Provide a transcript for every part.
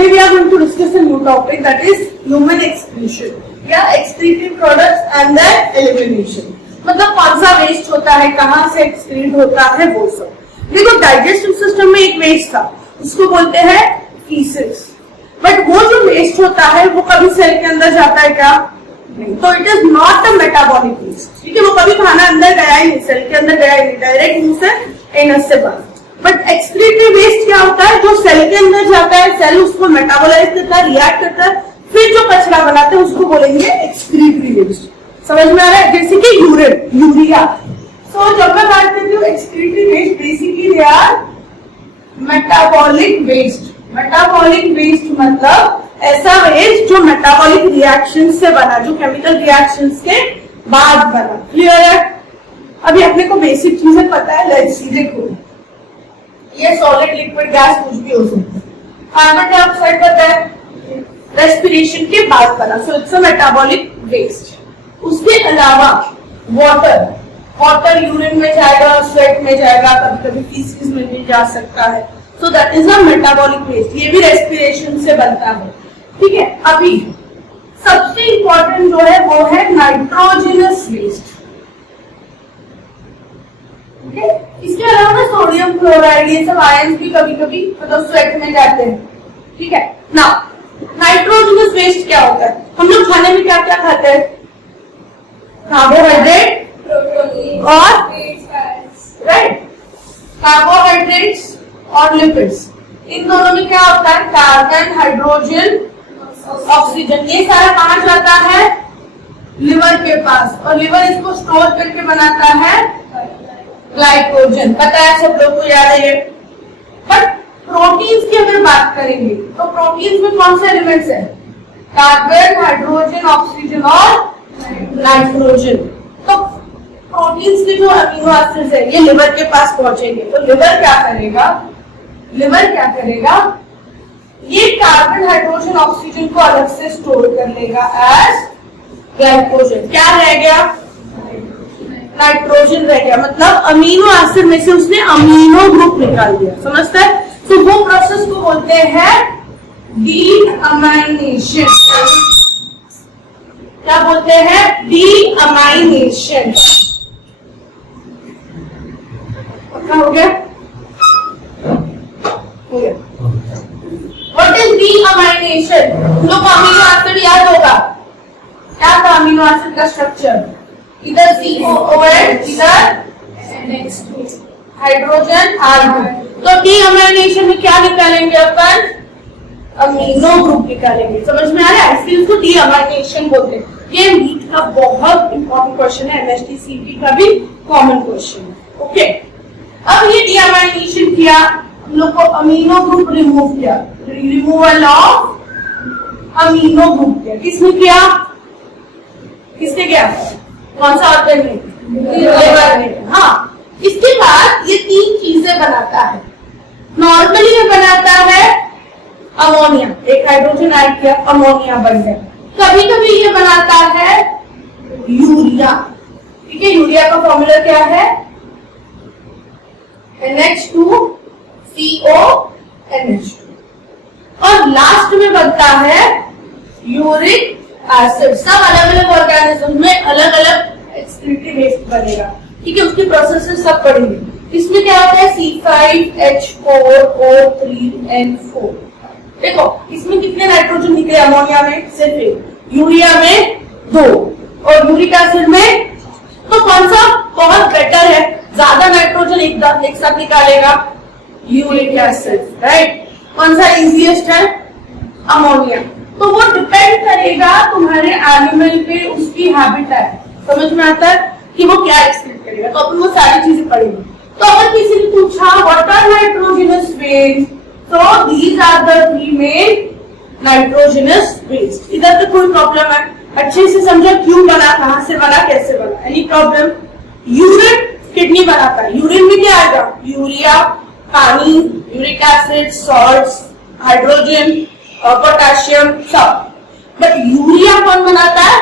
today we are going to discuss a new topic, that is human excretion या excreted products and their elimination. मतलब कौन सा waste होता है, कहाँ से एक्सक्रीट होता है, वो सब. देखो डाइजेस्टिव सिस्टम में एक वेस्ट था, उसको बोलते हैं फीसिस. बट वो जो वेस्ट होता है वो कभी सेल के अंदर जाता है क्या? नहीं. तो it is not a metabolic waste. ठीक है, वो कभी खाना अंदर गया ही नहीं, सेल के अंदर गया ही नहीं, डायरेक्ट मुंह से एनस से बाहर. बट एक्सक्रीटरी वेस्ट क्या होता है? जो सेल के अंदर जाता है, सेल उसको मेटाबोलाइज करता है, रिएक्ट करता है, फिर जो कचरा बनाते हैं उसको बोलेंगे एक्सक्रीटरी वेस्ट. समझ में आ रहा है? जैसे कि यूरिन, यूरिया. सो जब मैं बात करती हूँ excretory waste, basically they are metabolic waste. Metabolic waste मतलब ऐसा वेस्ट जो मेटाबॉलिक रिएक्शन से बना, जो केमिकल रिएक्शन के बाद बना. क्लियर है? अभी अपने को बेसिक चीजें पता है. Let's see. देखो ये सॉलिड, लिक्विड, गैस कुछ भी हो सकता है. कार्बन डाइऑक्साइड पता है, रेस्पिरेशन के बाद बना, so it's a metabolic waste. उसके अलावा वाटर, वाटर यूरिन में जाएगा, स्वेट में जाएगा, कभी कभी फीसिस में भी जा सकता है. So that is a metabolic waste. ये भी रेस्पिरेशन से बनता है. ठीक है. अभी सबसे इंपॉर्टेंट जो है वो है नाइट्रोजनस वेस्ट. इसके अलावा सोडियम क्लोराइड, ये सब आयंस भी कभी कभी मतलब स्वेट में जाते हैं. ठीक है ना. नाइट्रोजनस वेस्ट क्या होता है? हम लोग खाने में क्या क्या खाते हैं? कार्बोहाइड्रेट और राइट, कार्बोहाइड्रेट्स और लिपिड्स. इन दोनों में क्या होता है? Carbon, hydrogen, oxygen. ये सारा कहाँ जाता है? लिवर के पास. और लिवर इसको स्टोर करके बनाता है ग्लाइकोजन. पता है सब लोग को, याद है ये. बट प्रोटीन्स की अगर बात करेंगे तो प्रोटीन्स में कौन से एलिमेंट्स है? कार्बन, हाइड्रोजन, ऑक्सीजन और नाइट्रोजन. तो प्रोटीन्स के जो अमीनो एसिड्स है ये लिवर के पास पहुंचेंगे. तो लिवर क्या करेगा? लिवर क्या करेगा? ये कार्बन, हाइड्रोजन, ऑक्सीजन को अलग से स्टोर कर लेगा एज ग्लाइकोजन. क्या रह गया? नाइट्रोजन रह गया. मतलब अमीनो एसिड में से उसने अमीनो ग्रुप निकाल दिया. समझता है? तो वो प्रोसेस को बोलते हैं डीअमाइनेशन. क्या बोलते हैं? डीअमाइनेशन. पक्का हो गया? हो गया. What is deamination? लोग अमीनो एसिड याद होगा. क्या था अमीनो एसिड का स्ट्रक्चर? इधर COOH, इधर हाइड्रोजन, कार्बन. तो डीअमाइनेशन में क्या निकालेंगे अपन? अमीनो ग्रुप निकालेंगे. समझ में आ रहा है? इसलिए उसको डीअमाइनेशन बोलते हैं. ये नीट का बहुत इंपॉर्टेंट क्वेश्चन है, MST CP का भी कॉमन क्वेश्चन है. ओके. अब ये डीअमाइनेशन किया, हम लोग को अमीनो ग्रुप रिमूव किया. रिमूवल ऑफ अमीनो ग्रुप किया. किसने किया? किसने किया? कौन सा ऑर्गन में? लिवर में. हाँ. इसके बाद ये तीन चीजें बनाता है. नॉर्मली ये बनाता है अमोनिया. एक हाइड्रोजन ऐड किया, अमोनिया बन गया. कभी कभी ये बनाता है यूरिया. ठीक है. यूरिया का फॉर्मूला क्या है? NH2CO NH2. और लास्ट में बनता है यूरिक एसिड. सब अलग अलग ऑर्गेनिज्म में अलग अलग एक्सक्रीटरी वेस्ट बनेगा. ठीक है. उसकी प्रोसेसेस सब पढ़ेंगे. इसमें क्या होता है? C5H4O3N4. देखो इसमें कितने नाइट्रोजन निकले? अमोनिया में सिर्फ एक, यूरिया में 2 और यूरिक एसिड में. तो कौन सा बहुत बेटर है? ज्यादा नाइट्रोजन एक साथ निकालेगा यूरिक एसिड. राइट. कौन सा इजीएस्ट है? अमोनिया. तो वो डिपेंड करेगा तुम्हारे एनिमल पे, उसकी हैबिटेट. समझ में आता है कि वो क्या एक्सक्रीट करेगा. तो अपन वो सारी चीजें पढ़ेंगे. तो अगर किसी ने पूछा व्हाट आर नाइट्रोजनस वेस्ट, तो these are the 3 main nitrogenous waste. इधर तो कोई प्रॉब्लम है? अच्छे से समझो क्यों बना, कहां से बना, कैसे बना. Any problem? यूरिन किडनी बनाता है. यूरिन में क्या आएगा? यूरिया, पानी, uric acid, salts, hydrogen, potassium, सब. बट यूरिया कौन बनाता है?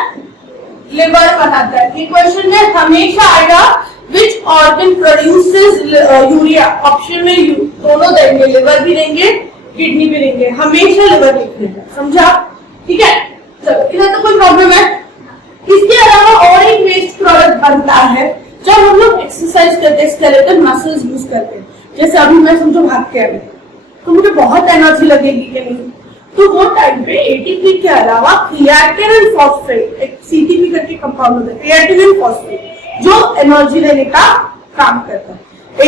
लिवर बनाता है. ये क्वेश्चन में हमेशा आएगा which organ produces urea. Option में दोनों देंगे, लिवर भी देंगे, किडनी पे लिखेंगे, हमेशा लिवर लिखने का, समझा? ठीक है, चलो इधर तो कोई प्रॉब्लम है? इसके अलावा और एक वेस्ट प्रोडक्ट बनता है जब हम लोग एक्सरसाइज करते हैं, स्केलेटल मसल्स यूज करते हैं। जैसे अभी मैं समझो भाग के आई तो मुझे बहुत एनर्जी लगेगी कि नहीं, तो वो टाइम पे एटीपी के अलावा क्रिएटिन एंड फॉस्फेट, एक सीटीपी करके कंपाउंड होता है, क्रिएटिन एंड फॉस्फेट, जो एनर्जी लेने का काम करता है।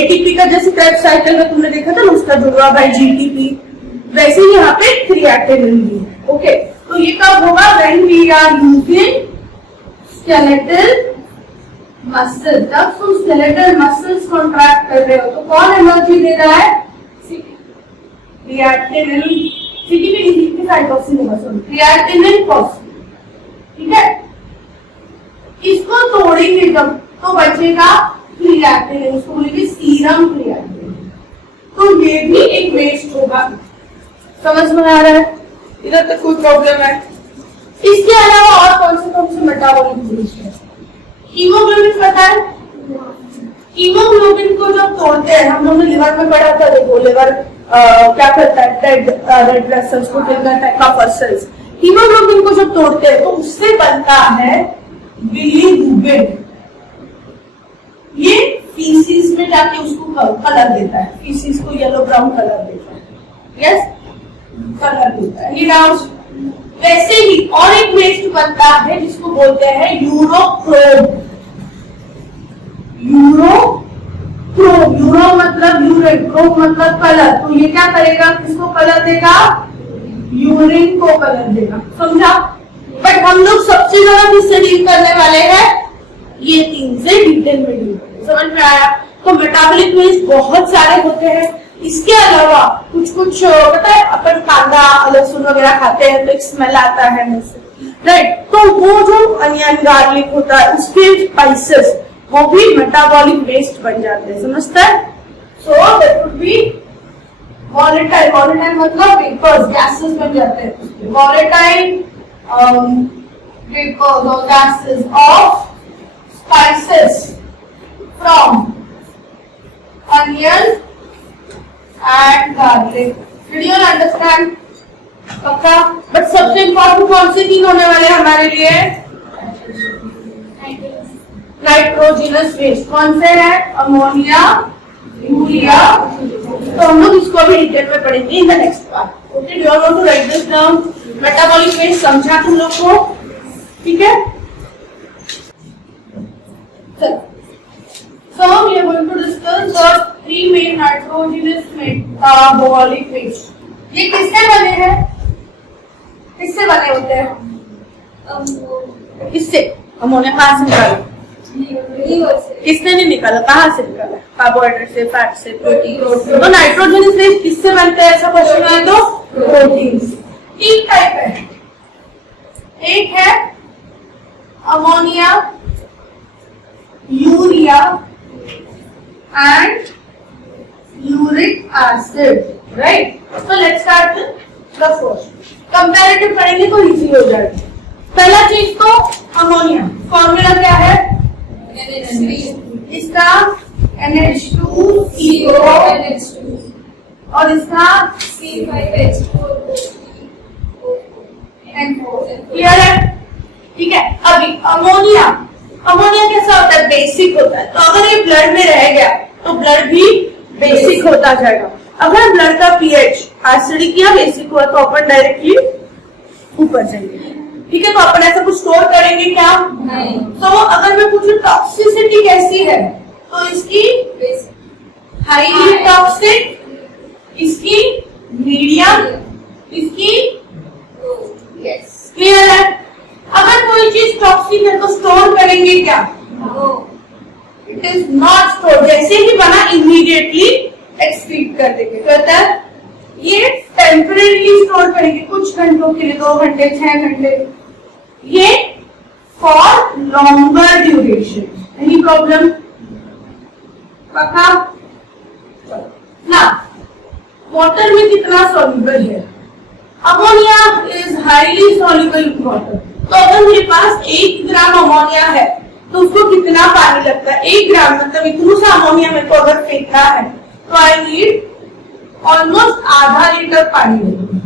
एटीपी का जैसे क्रेब्स साइकिल में तुमने देखा था ना, उसका जुड़ा बाय जीटीपी, वैसे ही यहाँ पे क्रिएटिन भी है। ओके, तो ये कब होगा? When we are using skeletal muscle. जब तुम स्केलेटल मसल्स कॉन्ट्रैक्ट कर रहे हो तो कौन एनर्जी दे रहा है? क्रिएटिन एंड सीटीपी की साइटोसिन होगा, सॉरी, क्रिएटिन एंड फॉस्फेट। ठीक है, इसको तोड़ेंगे जब तो बचेगा क्रिएटिन, उसको बोलेंगे सीरम क्रिएटिन। तो ये भी एक वेस्ट होगा। समझ में आ रहा है? इधर तक कोई प्रॉब्लम है? इसके अलावा और कौन से मेटाबॉलिक वेस्ट है? हीमोग्लोबिन पता है? हीमोग्लोबिन को जब तोड़ते हैं, हम लोगों ने लिवर में पढ़ा था, देखो लिवर क्या करता है? रेड ब्लड सेल्स को फिल करता है, कपर सेल्स। हीमोग्लोबिन को जब तोड़ते हैं तो उससे बनता है बिलीरुबिन। ये फीसिस में जाके उसको कलर देता है, फीसिस को येलो ब्राउन कलर देता है। यस, कलर देता है। ये डाउट। वैसे ही और एक वेस्ट बनता है जिसको बोलते हैं यूरोक्रोम। यूरो मतलब यूरिन, क्रोम मतलब कलर। तो ये क्या करेगा? किसको कलर देगा? यूरिन को कलर देगा। समझा? बट हम लोग सबसे ज्यादा किससे डील करने वाले हैं? ये तीन से डिटेल में डील करेंगे। समझ में आया? तो मेटाबॉलिक वेस्ट बहुत सारे होते हैं। इसके अलावा कुछ पता है, अपन कांदा लहसुन वगैरह खाते हैं तो एक स्मेल आता है मुंह से, राइट? तो वो जो अनियन गार्लिक होता है, उसके स्पाइसेस, वो भी मेटाबॉलिक वेस्ट बन जाते हैं। समझता है? So that would be volatile. Volatile मतलब वेपर्स, गैसेस बन जाते हैं। वॉलेटाइल वेपर्स और gases of spices from onion and garlic. Did you understand? पक्का? बट सबसे इम्पोर्टेंट कौन से तीन होने वाले हमारे लिए? Nitrogenous waste. कौन से है? Ammonia, urea. तो हम लोग इसको भी डिटेल में पढ़ेंगे in the next part. Okay, do you want to write this down? Metabolic waste समझा तुम लोग को? ठीक है, चलो। So we are going to discuss the three main nitrogenous metabolic waste. ये किससे बने हैं? किससे बने होते हैं? किससे? अमोनिया कहाँ से निकाला? किसने नहीं निकाला? कहाँ से निकाला? कार्बोहाइड्रेट से, फैट से, प्रोटीन। तो नाइट्रोजनस वेस्ट किससे बनते हैं? ऐसा क्वेश्चन है तो प्रोटीन। तीन टाइप है। एक है ammonia, urea and uric acid, right? So let's start the first. Comparative पढ़ेंगे तो इजी हो जाएगा। पहला चीज तो अमोनिया। फॉर्मूला क्या है? इसका NH2CO और इसका C5H4 क्लियर है? ठीक है। अभी अमोनिया कैसा होता है? बेसिक होता है। तो अगर ये ब्लड में रह गया तो ब्लड भी बेसिक होता जाएगा। अगर ब्लड का पीएच एसिडिक या बेसिक हुआ तो अपन डायरेक्टली ऊपर जाएंगे। ठीक है, तो अपन ऐसा कुछ स्टोर करेंगे क्या? नहीं। तो अगर मैं पूछूं टॉक्सिसिटी कैसी है, तो इसकी हाईली टॉक्सिक, इसकी मीडियम, इसकी यस। क्लियर है? अगर कोई चीज टॉक्सिक है तो स्टोर करेंगे क्या? It is not store. जैसे ही बना इमीडिएटली एक्सक्रीट कर देंगे। कहता है ये टेम्परेरी स्टोर करेंगे कुछ घंटों के लिए, 2 घंटे, 6 घंटे। ये for longer duration. Any problem? पक्का ना? वाटर में कितना सॉल्युबल है? Ammonia is highly soluble in water. तो अगर मेरे पास 1 ग्राम अमोनिया है तो उसको कितना पानी लगता है? 1 ग्राम मतलब इतना सा अमोनिया मेरे को अगर फेंकना है तो आई नीड ऑलमोस्ट आधा लीटर पानी लेगा।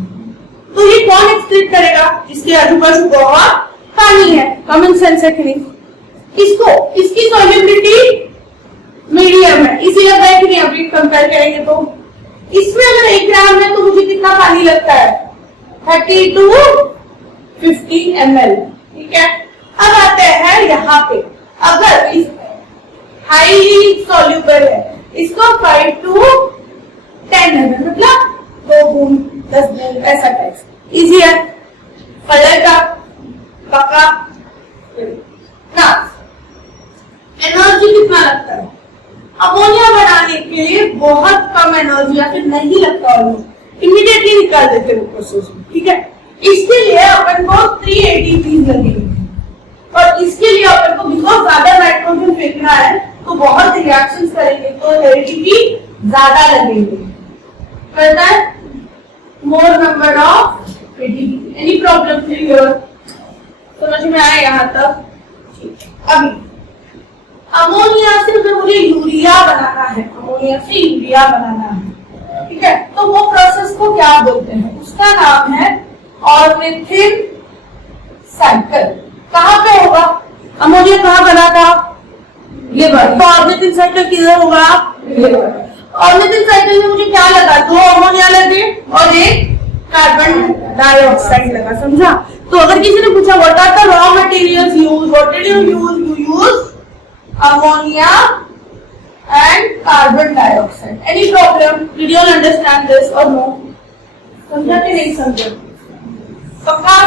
तो ये कौन एक्सक्रीट करेगा? जिसके आजू बाजू बहुत पानी है। कॉमन सेंस है कि नहीं? इसकी सॉल्युबिलिटी मीडियम है, इसीलिए है कि नहीं? अभी कंपेयर करेंगे तो इसमें अगर 1 ग्राम है तो मुझे कितना पानी लगता है? 30 to 50 ml। ठीक है, अब आते हैं यहाँ पे, अगर इस हाईली सॉल्युबल है, इसको 5 to 10 ml, मतलब 2 बूंद 10 बूंद ऐसा टाइप। इजी है, पड़ेगा पक्का ना। एनर्जी कितना लगता है? अमोनिया बनाने के लिए बहुत कम एनर्जी या फिर नहीं लगता, ऑलमोस्ट इमीडिएटली निकाल देते हैं प्रोसेस में। ठीक है, इसके लिए अपन को 3 ATPs लगेंगे, और इसके लिए अपन को बिकॉज ज्यादा नाइट्रोजन फेंकना है तो बहुत रिएक्शंस करेंगे, तो ATP ज्यादा लगेंगे। करता है मोर number of ATP। Any problem here? समझ में आया यहाँ तक? अभी अमोनिया से मुझे यूरिया बनाना है, अमोनिया से यूरिया बनाना है। ठीक है, तो वो प्रोसेस को क्या बोलते हैं? उसका नाम है ऑर्निथिन साइकिल। कहाँ पे होगा? अमोनिया कहाँ बना था? लिवर। तो ऑर्निथिन साइकिल किधर होगा? लिवर। ऑर्निथिन साइकिल में मुझे क्या लगा? 2 अमोनिया लगे और 1 कार्बन डाइऑक्साइड लगा। समझा? तो अगर किसी ने पूछा what are the raw materials use, what did you use? You use ammonia and carbon dioxide. Any problem? Did you all understand this or no? समझा कि नहीं समझा? पक्का?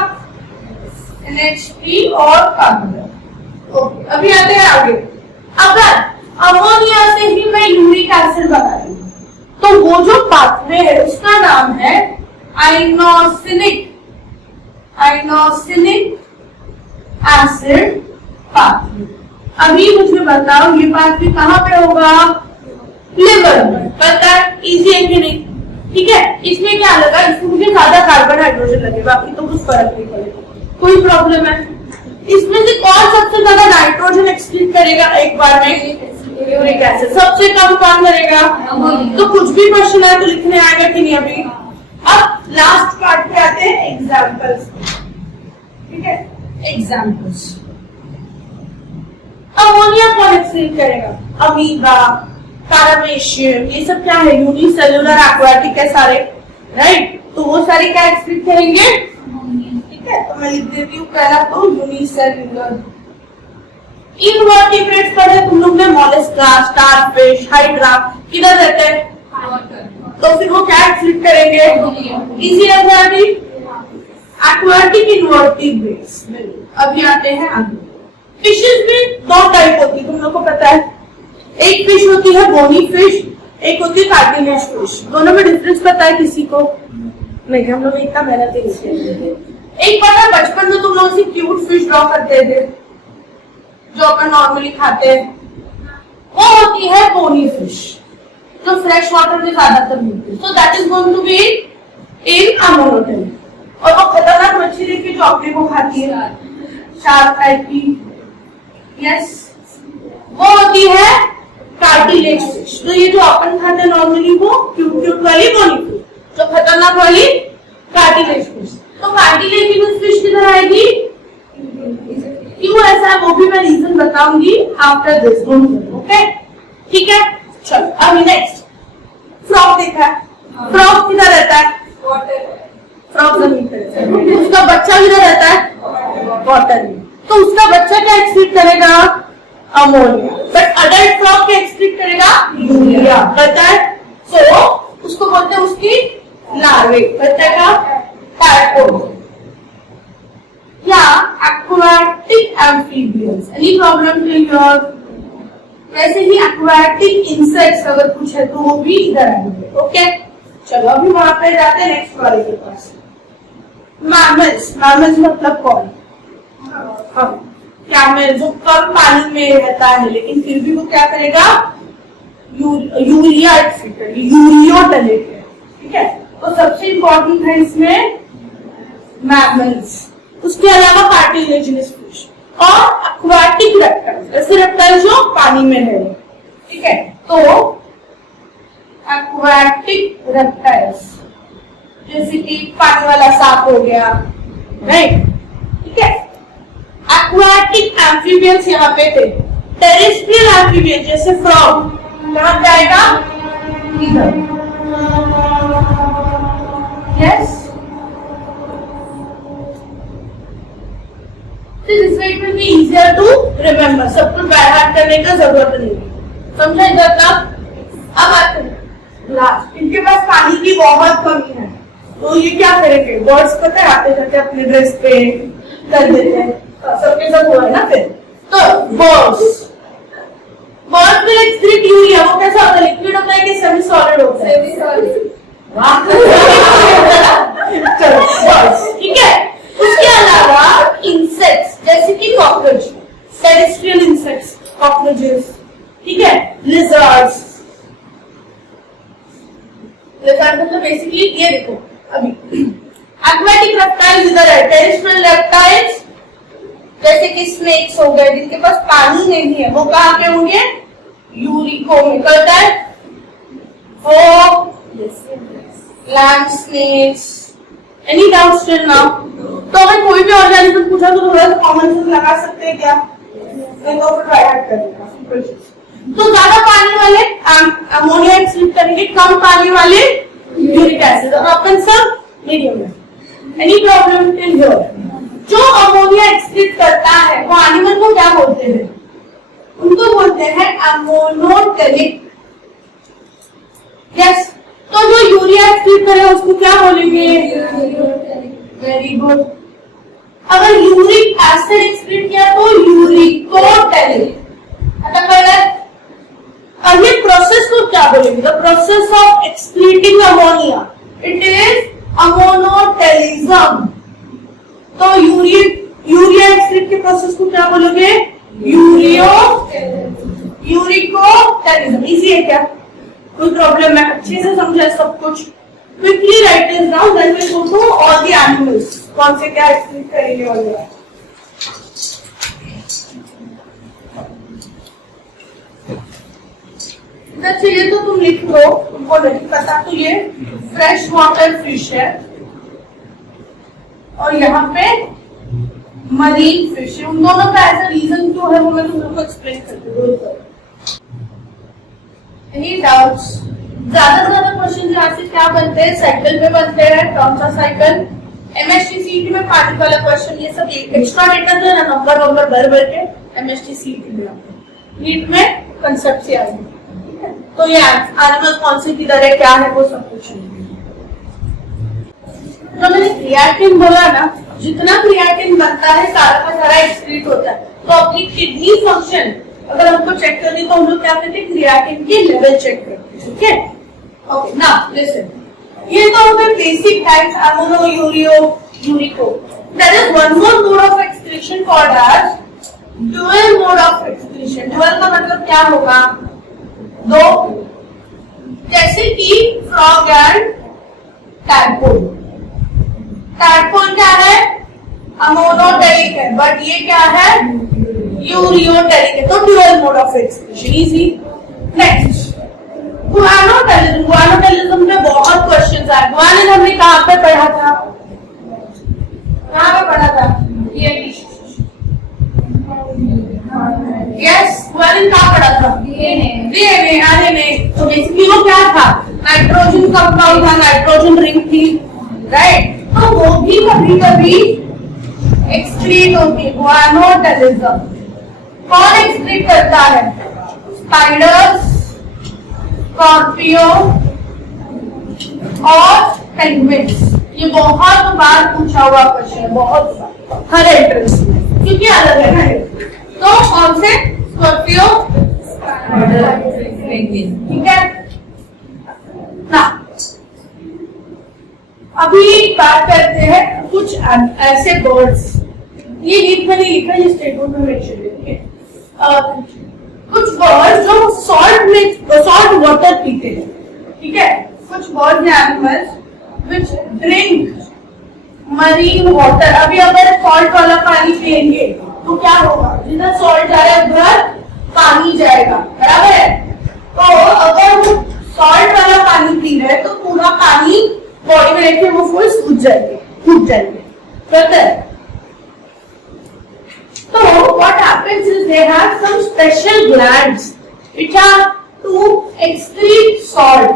NH3 और कार्बन। ओके, अभी आते हैं आगे। अगर अमोनिया से ही मैं यूरिक एसिड बना रही हूँ तो वो जो पाथवे है उसका नाम है आइनोसिनिक एसिड पाथवे। अभी मुझे बताओ ये पाथवे कहाँ पे होगा? लिवर में। पता है? इजी है कि नहीं? ठीक है, इसमें क्या लगा? इसमें मुझे ज्यादा कार्बन हाइड्रोजन लगे, बाकी तो कुछ फर्क नहीं पड़ेगा। कोई प्रॉब्लम है? इसमें से कौन सबसे ज्यादा नाइट्रोजन एक्सक्रीट करेगा एक बार में? Uric acid. सबसे कम कौन करेगा? तो कुछ भी क्वेश्चन है तो लिखने आएगा कि नहीं? अभी अब लास्ट पार्ट पे आते हैं, एग्जाम्पल्स। ठीक है, एग्जाम्पल्स। अमोनिया कौन एक्सक्रीट करेगा? अमीबा, पैरामेशियम, ये सब क्या है? यूनिसेल्युलर एक्वाटिक है सारे, राइट? तो वो सारे क्या एक्सक्रीट करेंगे? ठीक है, तो मैं लिख देती हूँ पहला तो यूनिसेल्युलर। इनवर्टिब्रेट्स पढ़े तुम लोग ने, मोलस्का, स्टारफिश, हाइड्रा, किधर रहते हैं? तो फिर वो क्या एक्सक्रीट करेंगे? इजी है अभी। Aquatic invertebrates. अभी आते हैं आगे। फिशेस में 2 टाइप होती है, तुम लोग को पता है। एक फिश होती है बोनी फिश, एक होती है कार्टिलेज फिश। दोनों में डिफरेंस पता है किसी को? नहीं, हम लोग इतना मेहनत ही नहीं करते। एक पता है, बचपन में तुम लोग से क्यूट फिश ड्रॉ करते थे जो अपन नॉर्मली खाते हैं, वो होती है बोनी फिश जो फ्रेश वाटर में ज्यादातर मिलती है। So that is going to be in ammonotelic. और वो खतरनाक मछली देखिए जो अपने को खाती है, शार्क टाइप की। यस, वो होती है कार्टिलेज फिश। तो ये जो अपन खाते हैं नॉर्मली वो क्यूट क्यूट वाली बोनी फिश, तो खतरनाक वाली कार्टिलेज फिश। तो कार्टिलेज फिश किधर आएगी? क्यों ऐसा है वो भी मैं रीजन बताऊंगी आफ्टर दिस। ओके, ठीक है। चलो अभी नेक्स्ट, फ्रॉग देखा है? फ्रॉग किधर रहता है? फ्रॉग जमीन पे रहता है। उसका बच्चा किधर रहता है? वाटर में। तो उसका बच्चा क्या एक्सक्रीट करेगा? अमोनिया। बट अडल्ट फ्रॉग क्या एक्सक्रीट करेगा? यूरिया। पता है? सो उसको बोलते हैं उसकी लार्वे। पता है का? टैडपोल या aquatic amphibians. Any problem here? वैसे ही एक्वाटिक इंसेक्ट्स अगर कुछ है तो वो भी इधर आएंगे। ओके, चलो अभी वहां पे जाते हैं नेक्स्ट वाले के पास। मैमल्स। मैमल्स मतलब कौन? कैमल, जो कम पानी में रहता है लेकिन फिर भी वो क्या करेगा? यूरिया एक्सक्रीट करेगा, यूरियोटलेट है। ठीक है, तो सबसे इंपॉर्टेंट है इसमें मैमल्स। उसके अलावा कार्टिलेजिनस फिश और एक्वाटिक रेप्टाइल्स, ऐसे रेप्टाइल जो पानी में है। ठीक है, तो एक्वाटिक रेप्टाइल्स, जैसे कि पानी वाला सांप हो गया, राइट, ठीक है। एक्वाटिक एम्फीबियंस यहाँ पे थे। टेरेस्ट्रियल एम्फीबियन जैसे फ्रॉग कहाँ जाएगा, इधर, yes. This way it will be easier to remember, सब कुछ बाय हार्ट करने का जरूरत नहीं, समझा इधर का। अब आते हैं लास्ट, इनके पास पानी की बहुत कमी है, तो ये क्या करेंगे, बर्ड्स पता है आते जाते अपने ड्रेस पे कर देते हैं, सबके सब हुआ है ना फिर। तो बर्ड्स विल एक्सक्रीट यूरिया, वो कैसा होता है, लिक्विड होता है कि सेमी सॉलिड होता है, सेमी सॉलिड, चलो बर्ड्स, ठीक है। उसके अलावा इंसेक्ट्स जैसे कि कॉकरोच, टेरेस्ट्रियल इंसेक्ट्स, कॉकरोचेस, ठीक है, लिजर्ड्स। लिजर्ड मतलब बेसिकली ये देखो, अभी एक्वाटिक रेप्टाइल्स इधर है, टेरेस्ट्रियल रेप्टाइल्स जैसे कि स्नेक्स हो गए जिनके पास पानी नहीं है, वो कहाँ पे होंगे, यूरिको में करता है, land snakes. Any doubt still now? तो अगर कोई भी ऑर्गेनिज्म पूछा तो थोड़ा सा कॉमन सेंस लगा सकते हैं क्या, तो ट्राई आउट करेगा। तो ज्यादा पानी वाले अमोनिया एक्सक्रीट करेंगे, कम पानी वाले यूरिक एसिड, और अपन सब मीडियम में। Any problem till here? जो अमोनिया एक्सक्रीट करता है वो एनिमल को क्या बोलते हैं, उनको बोलते हैं अमोनोटेलिक, यस। तो जो यूरिया एक्सक्रीट करे उसको क्या बोलेंगे, वेरी गुड। अगर यूरिक एसिड एक्सक्रीट किया तो यूरिकोटेलिक, अब ये प्रोसेस को क्या बोलेंगे, the process of excreting ammonia, it is ammonotelism. तो यूरिया एक्सक्रीट के प्रोसेस को क्या बोलोगे, यूरिकोटेलिज्म। इजी है क्या, कोई प्रॉब्लम है, अच्छे से समझा सब कुछ। Quickly write this down, then we go to all the animals, कौन से क्या एक्सक्रीट करेंगे वगैरह। चाहिए तो तुम लिख लो, तुमको नहीं पता तो ये फ्रेश वाटर फिश है और यहाँ पे मरीन फिश है। उन दोनों का ऐसा रीजन क्यों है वो मैं तुम लोग को एक्सप्लेन करती हूँ। Any doubts? ज्यादा से ज्यादा क्वेश्चन यहाँ से क्या बनते हैं, साइकिल में बनते हैं, कौन सा साइकिल, एमएसटी में पानी वाला क्वेश्चन, ये सब एक्स्ट्रा डेटा जो है ना, नंबर भर के एमएसटी में नीट में कंसेप्ट से आएंगे। तो ये एनिमल कौन से किधर है, क्या है, वो सब कुछ जो मैंने क्रिएटिन बोला ना, जितना क्रिएटिन बनता है सारा का सारा एक्सक्रीट होता है। तो अपनी किडनी फंक्शन अगर हमको चेक करनी तो हम लोग क्या करते हैं, क्रिएटिन की लेवल चेक करते हैं, ठीक है। ओके नाउ लिसन, ये तो हो गए बेसिक टाइप्स, अमोनो, यूरिको। There is one more mode of excretion called as dual mode of excretion. Dual का मतलब क्या होगा, दो, जैसे कि फ्रॉग एंड टैडपोल। टैडपोल क्या है, अमोनोटेलिक है, बट ये क्या है, यूरियोटेलिक है। तो dual mode of excretion, easy. Next guanotelism. Guanotelism में बहुत क्वेश्चंस आए। गुआनिन हमने कहाँ पे पढ़ा था, कहाँ पे पढ़ा था, यस, गुआनिन कहाँ पढ़ा था, डीएनए, आरएनए। तो बेसिकली वो क्या था, नाइट्रोजन कंपाउंड था, नाइट्रोजन रिंग थी, राइट। तो वो भी कभी कभी एक्सक्रीट होती है, गुआनोटेलिज्म। कौन एक्सक्रीट करता है, स्पाइडर्स, स्कॉर्पियो और पेंगुइन्स। ये बहुत बार पूछा हुआ क्वेश्चन है, बहुत बार हर एंट्रेंस में, क्योंकि अलग है ना। तो कौन से, स्कॉर्पियो, ठीक है ना। अभी बात करते हैं कुछ ऐसे बर्ड्स, ये नीट में नहीं लिखा, ये स्टेटमेंट में मेंशन है, ठीक है। कुछ बर्ड्स जो सॉल्ट वाटर पीते हैं, ठीक है। कुछ बर्ड्स हैं animals which drink marine water. अभी अगर सॉल्ट वाला पानी पिएंगे तो क्या होगा, जिधर सॉल्ट जा रहा है उधर पानी जाएगा, बराबर है। तो अगर वो सॉल्ट वाला पानी पी रहे हैं तो पूरा पानी बॉडी में रहकर वो फुल सूख जाएंगे पता है। So what happens is they have some special glands which are to excrete salt.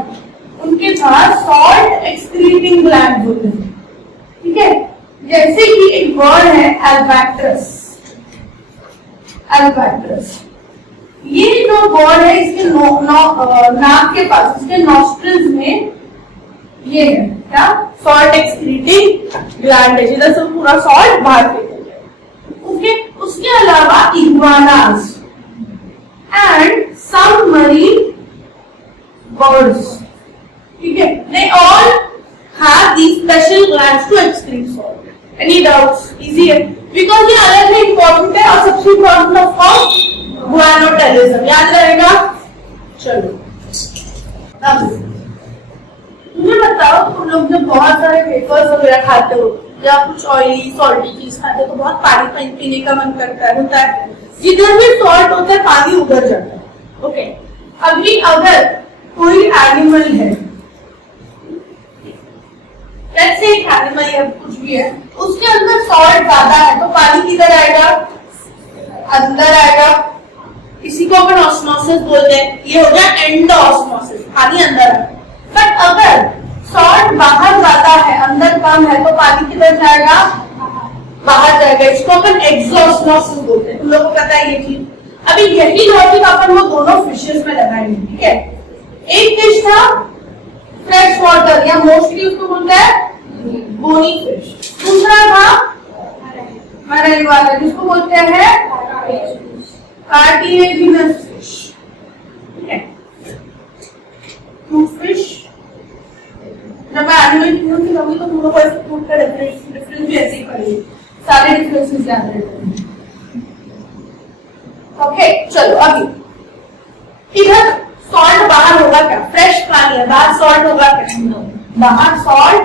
उनके पास salt excreting glands होते हैं, ठीक है। जैसे कि एक वर्ड है albatrus। ये जो वर्ड है इसके नाक के पास, इसके नॉस्ट्रिल्स में ये है क्या, सॉल्ट एक्सक्रीटिंग ग्लैंड है, जिधर से पूरा सॉल्ट बाहर फेंकेंगे। ओके, उसके अलावा iguanas and some marine birds, ठीक है, they all have these special glands to excrete salt. Any doubts? Easy है बिकॉज ये अलग है, इंपॉर्टेंट है, और सबसे इंपॉर्टेंट ऑफ कोर्स गुआनोटेलिज्म, याद रहेगा। चलो मुझे बताओ, तुम लोग जब बहुत सारे वेफर्स वगैरह खाते हो या कुछ ऑयली सॉल्टी चीज खाते हो तो बहुत पानी पीने का मन करता है, होता है। जिधर भी सॉल्ट होता है पानी उधर जाता है। ओके, अभी अगर कोई एनिमल है, जैसे एक एनिमल है, कुछ भी है, उसके अंदर सॉल्ट ज्यादा है तो पानी किधर आएगा, अंदर आएगा। इसी को अपन ऑस्मोसिस बोलते हैं। ये हो गया एंडोऑस्मोसिस, पानी अंदर आएगा। बट अगर सॉल्ट बाहर ज्यादा है अंदर कम है तो पानी किधर जाएगा, बाहर जाएगा। इसको अपन एक्सोऑस्मोसिस बोलते हैं। तुम लोगों को पता है ये चीज। अभी यही लॉजिक अपन वो दोनों फिशेस में लगाएंगे, ठीक है। एक फिश था फ्रेश वाटर या मोस्टली उसको बोलते हैं बोनी फिश। दूसरा था मरीन वाला जिसको बोलते हैं कार्टिलेजिनस फिश, ठीक है। टू फिश, जब मैं एनिमल फूड की कहूंगी तो तुम लोग को ऐसे फूड का डिफरेंस भी ऐसे ही पड़ेगी, सारे डिफरेंसेस याद रहेंगे। ओके, चलो अभी इधर सॉल्ट बाहर होगा क्या, फ्रेश पानी है, बाहर सॉल्ट होगा क्या, बाहर सॉल्ट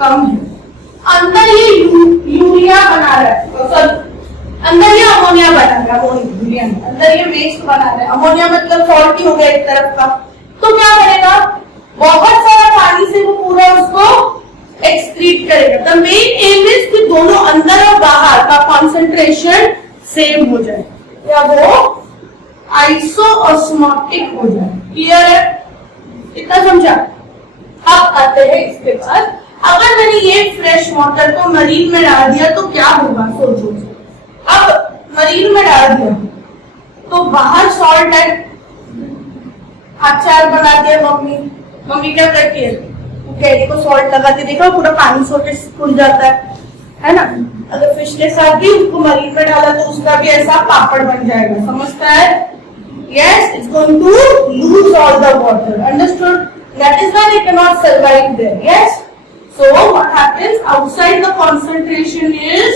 कम है, अंदर ये यूरिया बना रहा है, सॉरी अंदर ये अमोनिया बना रहा है, अंदर ये वेस्ट बना रहा है। अमोनिया मतलब सॉल्ट ही हो गया एक तरफ का, तो क्या करेगा, बहुत सारा पानी से वो पूरा उसको एक्सक्रीट करेगा। द मेन एम इज कि दोनों अंदर और बाहर का कॉन्सेंट्रेशन सेम हो जाए या वो आइसोऑस्मोटिक हो जाए। क्लियर है, इतना समझा। अब आते हैं इसके बाद, अगर मैंने ये फ्रेश वाटर को मरीन में डाल दिया तो क्या होगा, सोचो। अब मरीन में डाल दिया तो बाहर सॉल्ट है, अचार बनाती है मम्मी क्या करती है, कैरी को सॉल्ट लगाती, देखो पूरा पानी छूट जाता है ना। अगर फिश के साथ भी उसको मरीन में डाला तो उसका भी ऐसा पापड़ बन जाएगा, समझता है। Yes, it's going to lose all the water. Understood? That is why they cannot survive there. Yes. So what happens? Outside the concentration is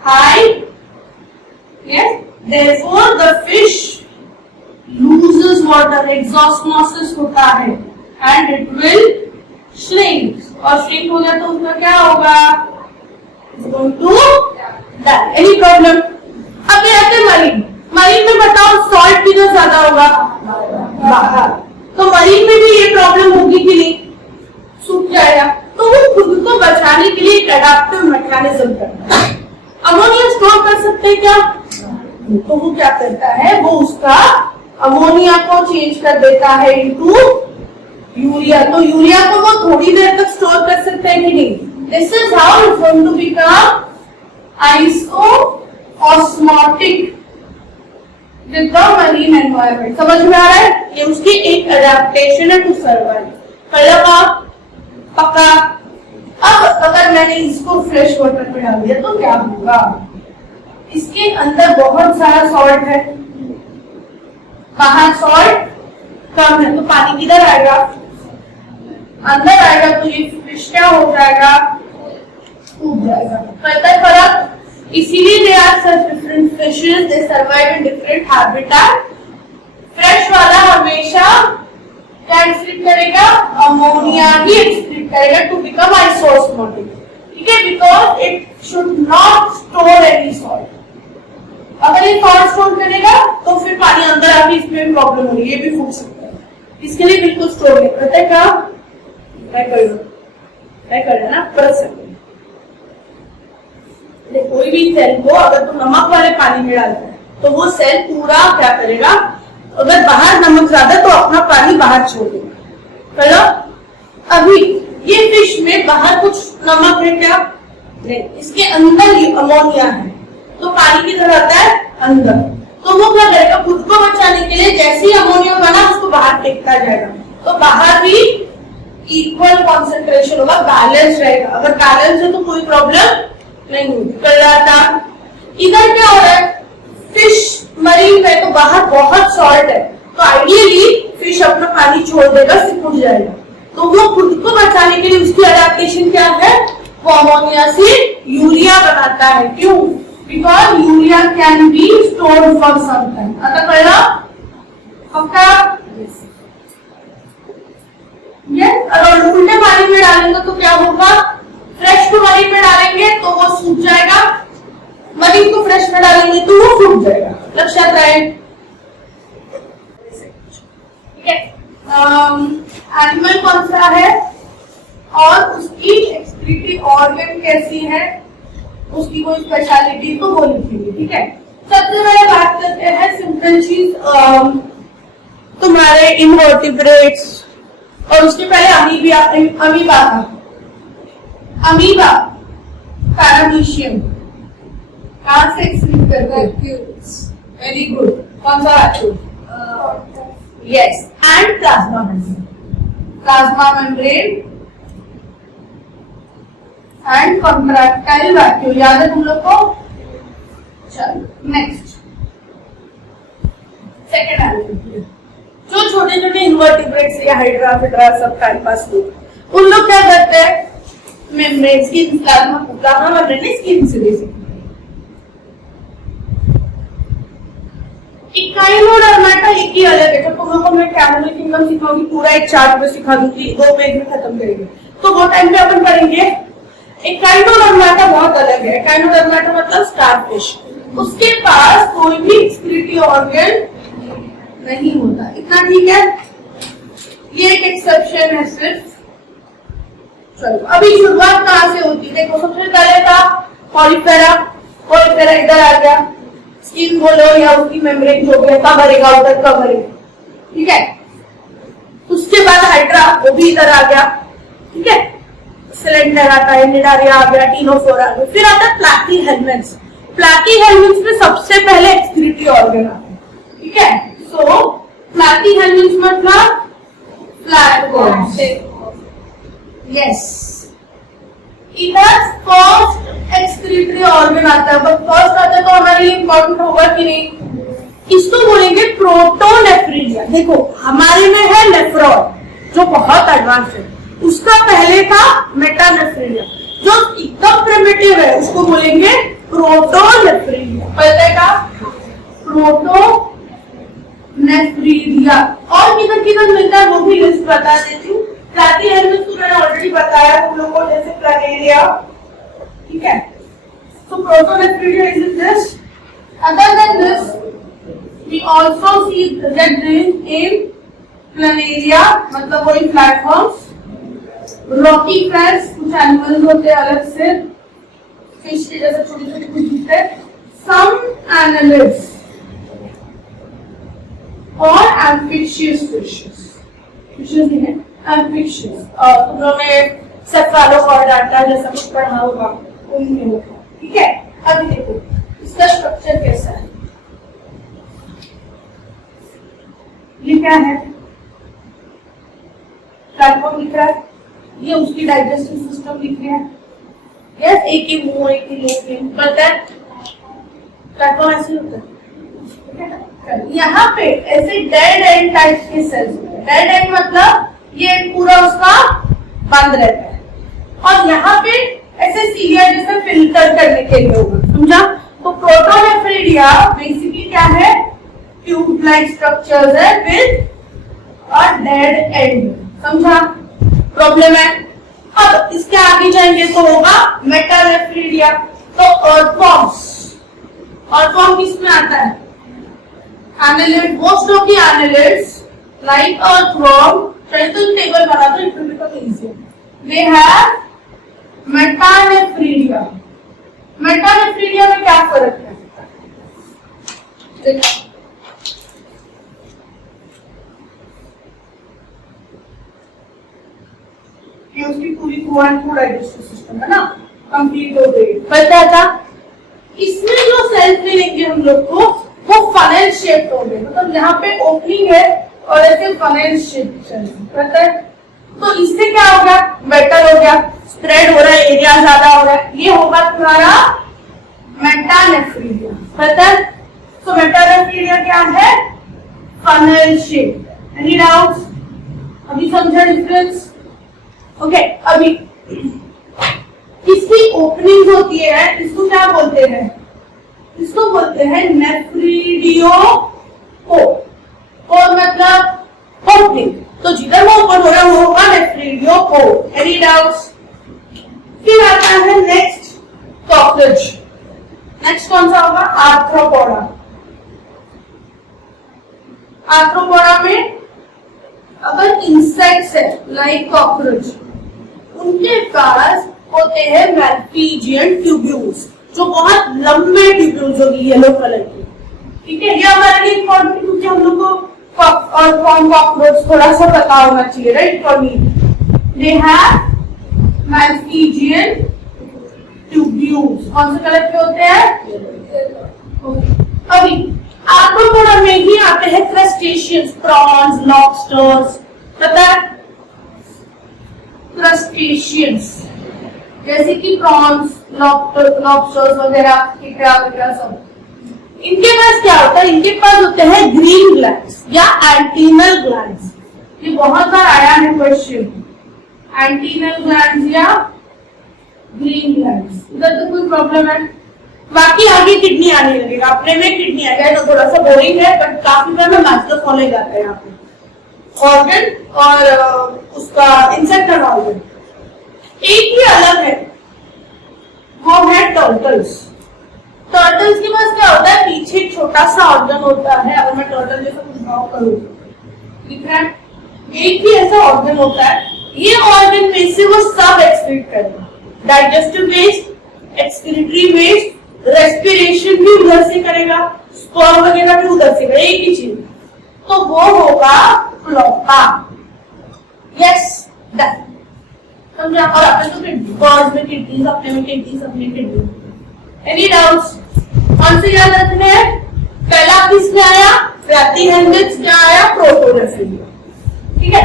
high. Yes. Therefore, the fish loses water. Exosmosis होता है, and it will shrink. और shrink हो गया तो उसका क्या होगा? It's going to die. Any problem? अब ये आते मरीन। मरीन में बताओ सॉल्ट कितना ज्यादा होगा, बाहर, तो मरीन में भी ये प्रॉब्लम होगी कि नहीं, सूख जाएगा। तो वो खुद को बचाने के लिए एक एडाप्टिव मैकेनिज्म करता है। अमोनिया स्टोर कर सकते हैं क्या, तो वो क्या करता है, वो उसका अमोनिया को चेंज कर देता है इनटू यूरिया। तो यूरिया को वो थोड़ी देर तक स्टोर कर सकते हैं कि नहीं। This is how it's going to become isosmotic with the marine environment. समझ में आ रहा है, ये उसकी एक एडेप्टेशन है टू सर्वाइव। पहला पक्का। अब अगर मैंने इसको फ्रेश वाटर में डाल दिया तो क्या होगा, इसके अंदर बहुत सारा सॉल्ट है, बाहर सॉल्ट कम है, तो पानी किधर आएगा, अंदर आएगा। तो ये फिश क्या हो जाएगा, डूब जाएगा। पता है फर्क, इसीलिए they are such different fishes, they survive in different habitat. Fresh वाला हमेशा क्या एक्सक्रीट करेगा, अमोनिया ही एक्सक्रीट करेगा टू बिकम आइसोऑस्मोटिक, ठीक है, because it should not store any salt. अगर ये सॉल्ट स्टोर करेगा तो फिर पानी अंदर आके इसमें प्रॉब्लम हो रही है, ये भी फूट सकता है। इसके लिए बिल्कुल स्टोर नहीं करते क्या कर ना परसेंट। कोई भी सेल को अगर तुम नमक वाले पानी में डालते हैं तो वो सेल पूरा क्या करेगा, अगर बाहर नमक ज्यादा तो अपना पानी बाहर छोड़ देगा। चलो अभी ये फिश में बाहर कुछ नमक है क्या, नहीं, इसके अंदर ये अमोनिया है तो पानी किधर आता है, अंदर। तो वो क्या करेगा, खुद को बचाने के लिए जैसे ही अमोनिया बना उसको बाहर फेंकता जाएगा, तो बाहर भी इक्वल कॉन्सेंट्रेशन होगा, बैलेंस रहेगा। अगर बैलेंस है तो कोई प्रॉब्लम नहीं होगी। कर रहा था इधर क्या हो रहा है, फिश मरीन है तो बाहर बहुत सॉल्ट है, तो आइडियली फिश अपना पानी छोड़ देगा, सिकुड़ जाएगा। तो वो खुद को बचाने के लिए उसकी अडेप्टेशन क्या है, वो अमोनिया से यूरिया बनाता है। क्यों, because urea can be stored for some time. अतः पहला पक्का यस। और उल्टे पानी में डालेंगे तो क्या होगा, फ्रेश को मरीन में डालेंगे तो वो सूख जाएगा, मरीन को फ्रेश में डालेंगे तो वो सूख जाएगा। लक्षात रहे, ठीक है। एनिमल कौन सा है और उसकी एक्सक्रीटरी ऑर्गन कैसी है, उसकी कोई स्पेशलिटी तो वो लिखेंगे, ठीक है। सबसे पहले बात करते हैं सिंपल चीज, तुम्हारे इनवर्टिब्रेट्स, और उसके पहले अमीबा था, अमीबा पैरामीशियम कहां से एक्सक्रीट करता है, वेरी गुड। कौन सा vacuole, yes, and plasma membrane, plasma membrane and contractile vacuole, याद है तुम लोग को। चलो नेक्स्ट, सेकेंड एनिमल जो छोटे छोटे इन्वर्टिब्रेट्स या हाइड्रा फिड्रा सब टाइम पास लोग, उन लोग क्या करते हैं, membrane skin, plasma membrane skin से बेसिकली। इकाइनोडर्माटा एक ही अलग है, जब तुम लोगों को मैं कैमल किंगडम सिखाऊंगी पूरा एक चार्ट में सिखा दूंगी, 2 पेज में खत्म करेंगे, तो वो टाइम पे अपन पढ़ेंगे। इकाइनोडर्माटा बहुत अलग है, इकाइनोडर्माटा मतलब स्टारफिश, उसके पास कोई भी एक्सक्रीटरी ऑर्गन नहीं होता, इतना ठीक है। ये एक एक्सेप्शन है सिर्फ। चलो अभी शुरुआत कहां से होती है, देखो सबसे पहले था पॉलीफेरा, पॉलीफेरा इधर आ गया, स्किन बोलो या उसकी मेम्ब्रेन जो भी है भरेगा, उधर का भरेगा, ठीक है। उसके बाद हाइड्रा, वो भी इधर आ गया, ठीक है। सिलेंडर आता है, निडारिया आ गया, टीनोफोरा आ गया, फिर आता है प्लाटीहेल्मिन्थ्स। प्लाटीहेल्मिन्थ्स में सबसे पहले एक्सक्रीटरी ऑर्गन आता है, ठीक है। सो प्लाटीहेल्मिन्थ्स मतलब फ्लैटवर्म्स, यस। इधर फर्स्ट एक्सक्रीटरी ऑर्गन आता है, बट फर्स्ट आता है तो हमारे लिए इंपॉर्टेंट होगा कि नहीं, इसको बोलेंगे प्रोटोनेफ्रिडिया। देखो हमारे में है नेफ्रॉन जो बहुत एडवांस है, उसका पहले था मेटानेफ्रिडिया जो एकदम प्रिमिटिव है, उसको बोलेंगे प्रोटोनेफ्रिडिया। पहले का प्रोटोनेफ्रिडिया। और किधर किधर मिलता है वो भी लिस्ट बता देती हूँ। प्लाटीहेल्मिन्थ्स तो मैंने ऑलरेडी बताया तुम लोगों को, जैसे प्लानेरिया, ठीक है। So protonephridia is this. Other than this, we also see red ring in planaria, मतलब वही प्लेटफॉर्म्स। रॉकी फ्लैट्स कुछ एनिमल्स होते हैं अलग से, फिश के जैसे छोटे छोटे कुछ दिखते हैं। सम एनालिड्स और एम्फिशियस फिशेस, फिशेस ही है एम्फिशियस। तुम लोगों ने सेफेलोपॉडा जैसा कुछ पढ़ा होगा, उनमें होगा, ठीक है। अभी देखो इसका स्ट्रक्चर कैसा है, ये क्या है, प्लेटफॉर्म लिख रहा है, ये उसकी डाइजेस्टिव सिस्टम लिख रहा है, यस। एक ही मुंह एक ही लोग पता है, प्लेटफॉर्म ऐसे होता है। यहाँ पे ऐसे डेड एंड टाइप के सेल्स, डेड एंड मतलब ये पूरा उसका बंद रहता है, और यहाँ पे ऐसे सीलिया जैसे फिल्टर करने के लिए होगा, समझा। तो प्रोटोनेफ्रिडिया बेसिकली क्या है, ट्यूब लाइक स्ट्रक्चर्स है विद अ डेड एंड, समझा। प्रॉब्लम है। अब इसके आगे जाएंगे तो होगा मेटानेफ्रिडिया। तो अर्थवॉर्म्स, अर्थवॉर्म किसमें आता है, annelid. Most of the annelids like earthworm, चलिए तो टेबल बना दो, it will become easy. They have metanephridia. Metanephridia में क्या फर्क है? देखो ये उसकी पूरी फूड डाइजेस्टिव सिस्टम है ना, कंप्लीट हो गई। पता था इसमें जो सेल्स मिलेंगे हम लोग को वो फनेल शेप होंगे, मतलब यहाँ पे ओपनिंग है और ऐसे फनेल शेप पता है। तो इससे क्या हो गया? बेटर हो गया, स्प्रेड हो रहा है, एरिया ज्यादा हो रहा है, ये होगा तुम्हारा मेटानेफ्रीडिया। पता है? तो मेटानेफ्रीडिया क्या है? Funnel shape. Any doubts? अभी समझा डिफरेंस? ओके अभी इसकी ओपनिंग होती है, इसको क्या बोलते हैं? इसको बोलते हैं नेफ्रीडियो पोर, मतलब ओपनिंग। तो जिधर वो ओपन हो रहा है वो होगा नेफ्रीडियो पोर। Any doubts? फिर आता है नेक्स्ट कॉकरोच। नेक्स्ट कौन सा होगा? आर्थ्रोपोडा। आर्थ्रोपोडा में अगर इंसेक्ट्स है लाइक कॉकरोच, उनके पास होते हैं मैल्पीजियन ट्यूब्यूल्स, जो बहुत लंबे ट्यूब्यूल्स होगी येलो कलर की। ठीक है, ये हमारे लिए इम्पोर्टेंट क्योंकि हम लोग को कॉकरोच थोड़ा सा पता होना चाहिए, right? For me they have Malpighian tubules. कौन से कलर के होते हैं? अभी आर्थ्रोपोडा में ही आते हैं क्रस्टेशियंस, प्रॉन्स, लॉबस्टर्स। पता है? क्रस्टेशियंस जैसे कि प्रॉन्स, लॉबस्टर्स वगैरह, केकड़ा वगैरह सब। इनके पास क्या होता है? इनके पास होते हैं ग्रीन ग्लैंड्स या एंटीनल ग्लैंड्स। ये बहुत बार आया है क्वेश्चन, एंटीनल ग्लैंड्स या ग्रीन ग्लैंड्स। इधर तो कोई प्रॉब्लम है? बाकी आगे किडनी आने लगेगा, अपने में किडनी आ जाए तो थोड़ा सा बोरिंग है, बट काफी बार में मैच फॉलो जाता है यहाँ पे। ऑर्गन और उसका इंसेक्ट का ऑर्गन एक ही अलग है, वो है टर्टल्स। टर्टल्स के पास क्या होता है? पीछे एक छोटा सा ऑर्गन होता है। अगर मैं टर्टल जैसा कुछ ड्रॉ करूँ, दिख रहा है? एक ही ऐसा ऑर्गन होता है। ये ऑर्गन में से वो सब एक्सक्रीट करेगा, digestive waste, excretory waste, respiration भी उधर से करेगा, स्पर्म वगैरह भी उधर से करेगा, एक ही चीज। तो वो होगा क्लोका। यस डन, समझा? और अपने तो बर्ड्स में किडनीज, अपने में किडनीज, अपने किडनी। Any doubts? कौन से याद रखने हैं? पहला किस में आया? ब्रैक्टीहेल्मिन्थ्स क्या आया? प्रोटोनेफ्रीडिया। ठीक है,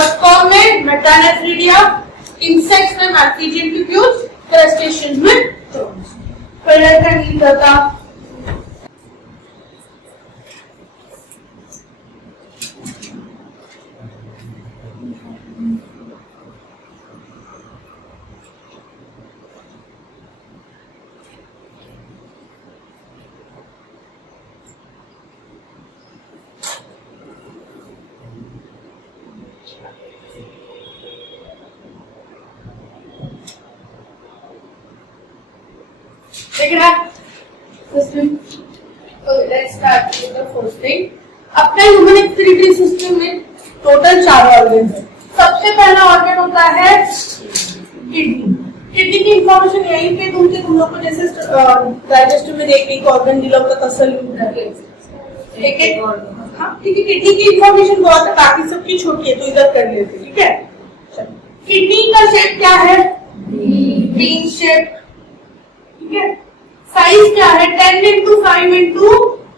स्पर्म में मेटानेफ्रीडिया, इंसेक्ट्स में मैल्पीजियन ट्यूब्यूल्स, क्रस्टेशियंस में प्रॉन्स। पहले का नहीं करता। Take it up. System. Okay, let's start with the first thing. अपने ह्यूमन एक्सक्रीटरी सिस्टम में टोटल 4 ऑर्गन है। सबसे पहला ऑर्गन होता है किडनी। किडनी की इंफॉर्मेशन यहीं पे तुम लोग को जैसे डाइजेस्टिव में एक ऑर्गन दिला होता है, तसल्ली एक ऑर्गन। हाँ ठीक है, किडनी की इंफॉर्मेशन बहुत है, बाकी सबकी छोटी है तो इधर कर लेते। ठीक है, किडनी का शेप क्या है? Bean shape. ठीक है, साइज क्या है? 10 into 5 into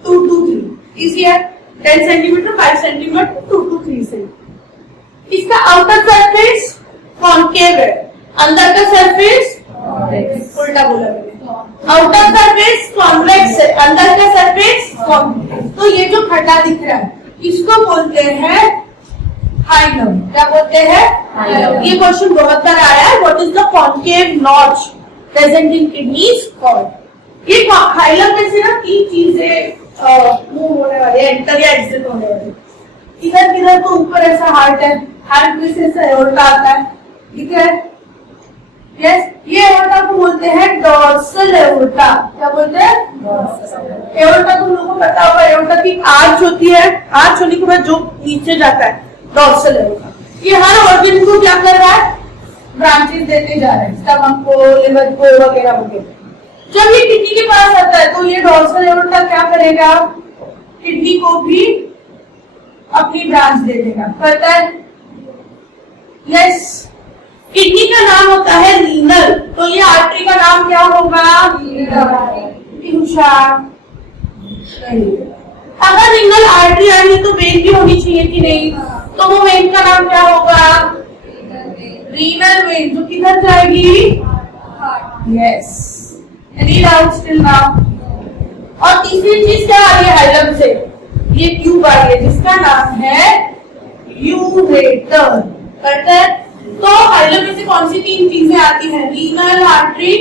2 to 3। इसी है 10 सेंटीमीटर, 5 सेंटीमीटर, 2 to 3 से। इसका आउटर सरफेस कॉन्केव है, अंदर का सरफेस उल्टा बोला मैंने। आउटर सरफेस कॉन्वेक्स है, अंदर का सरफेस कॉन्केव। तो ये जो खड्डा दिख रहा है इसको बोलते हैं हाइलम। क्या बोलते हैं? ये क्वेश्चन बहुत बार आया है। What is the concave notch present in kidneys called? ये हाइलम में से ना 3 चीजें मूव होने वाली है, एंटर या एग्जिट होने वाली। इधर किधर तो ऊपर ऐसा हार्ट है, हार्ट में से ऐसा एओर्टा आता है, ठीक है? यस, ये एओर्टा को बोलते बोलते हैं डॉर्सल एओर्टा। क्या बोलते हैं? एओर्टा तुम लोगों को पता होगा, एओर्टा की आर्च होती है, आर्च होने के बाद जो नीचे जाता है डॉर्सल एओर्टा। ये हर ऑर्गन को क्या कर रहा है? ब्रांचेस देते जा रहे हैं, स्टमक को, लिवर को वगैरह वगैरह। जब ये किडनी के पास आता है तो ये डॉर्सल एओर्टा क्या करेगा? किडनी को भी अपनी ब्रांच दे देगा। पता है? यस। किडनी का नाम होता है रीनल, तो ये आर्टरी का नाम क्या होगा? अगर रीनल आर्टरी आएगी तो वेन भी होनी चाहिए कि नहीं? तो वो वेन का नाम क्या होगा? रीनल वेन, जो किधर जाएगी? Yes. Any doubt still now? और तीसरी चीज क्या आ रही है हाइलम से? ये ट्यूब आ रही है जिसका नाम है यूरेटर। करते हैं? तो हाइलम में से कौन सी तीन चीजें आती हैं? Renal artery,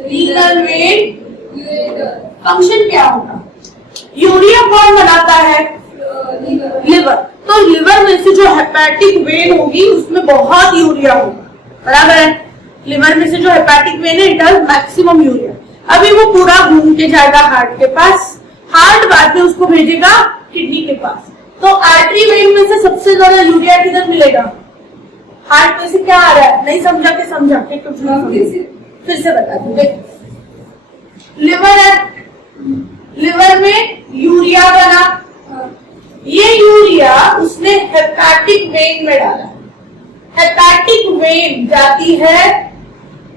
renal vein, function क्या होगा? यूरिया कौन बनाता है? लिवर। तो लिवर में से जो हेपेटिक वेन होगी उसमें बहुत यूरिया होगा, बराबर है? लिवर में से जो हेपेटिक वेन है इट हैज मैक्सिमम यूरिया। अभी वो पूरा घूम के जाएगा हार्ट के पास, हार्ट बाद में उसको भेजेगा किडनी के पास। तो आर्टरी वेन में से सबसे ज्यादा यूरिया किधर मिलेगा? हार्ट में से क्या आ रहा है? नहीं समझा के समझा के कुछ नहीं, फिर से बता दूं। देखो लिवर है, लिवर में यूरिया बना, ये यूरिया उसने हेपेटिक वेन में डाला। हेपेटिक वेन जाती है